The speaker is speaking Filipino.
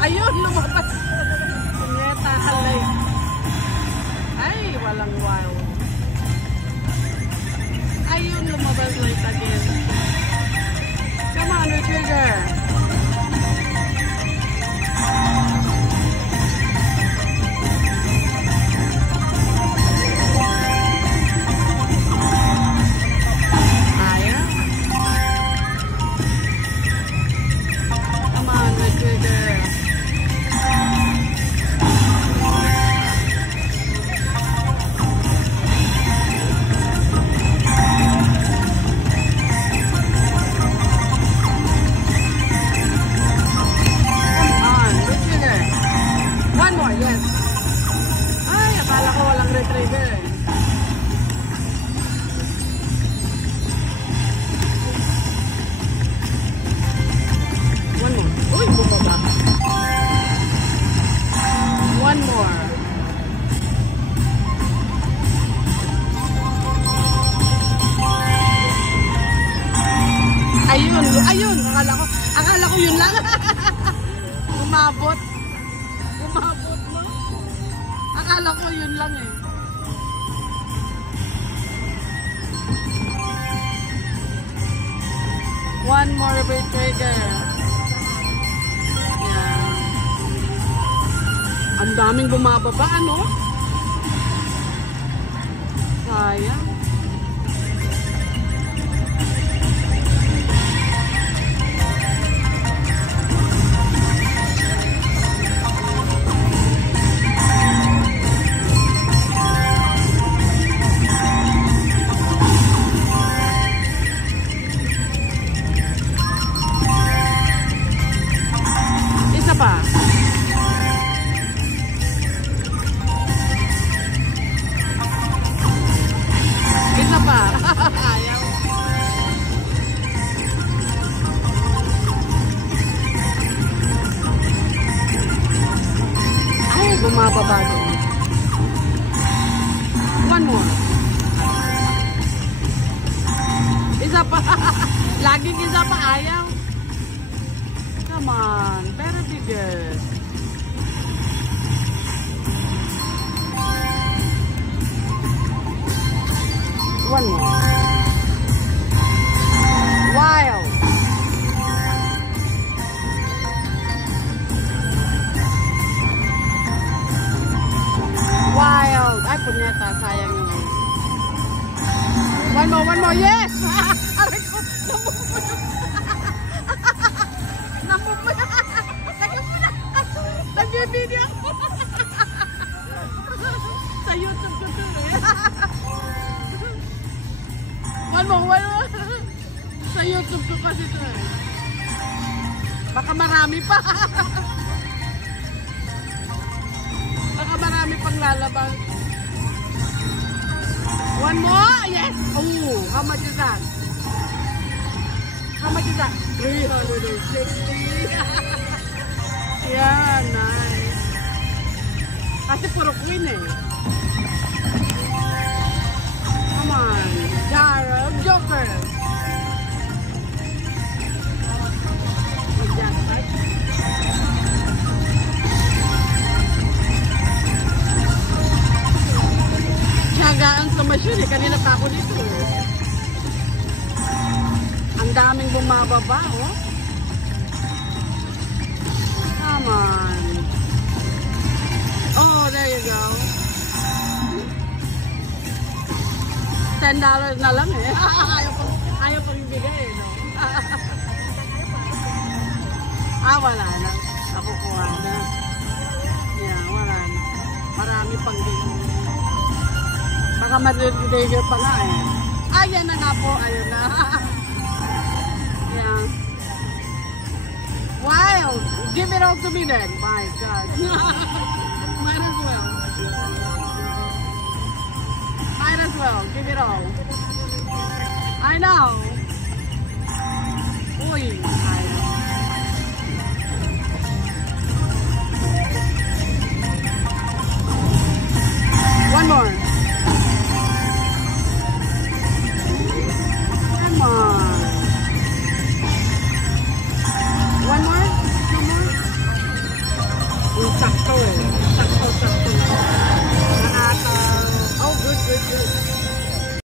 Ayun, lumabas. Punyeta, halay. Ay, walang wow. Ayun, lumabas light again. Come on, Retrigger. Ayun, akala ko yun lang. Umabot mo. Akala ko yun lang eh. One more bait trigger. Yeah. Ang daming bumababa, ano? Sayang. Bumababa doon. One more. Isa pa. Laging isa pa ayaw. Come on. Very bigger. One more. Wild. Wild. Ay, punyeta. Sayang naman. One more. Yes! Aray ko. Namumula. Nag-video ako. Sa YouTube ko ito eh. One more. Sa YouTube ko kasi ito eh. Baka marami pa. Baka marami pang lalabas. One more? Yes! Oh, how much is that? How much is that? 360. Yeah, nice. Kasi puro queen eh. Come on. Joker. Tiyagaan sa machine eh. Kanina pa ako dito eh. Ang daming bumababa oh. Come on. Oh, there you go. $10 na lang eh. Ayaw pang ibigay eh, no? Wala na. Nakukuha na. Yeah, wala na. Marami pang game. Baka madidigil pa nga eh. Ayan na nga po. Ayun na. Yeah. Wild. Give it all to me then. My God. Might as well. Might as well. Give it all. I know. Uy. I know. One more. Come on. One more? Two more? Thank you.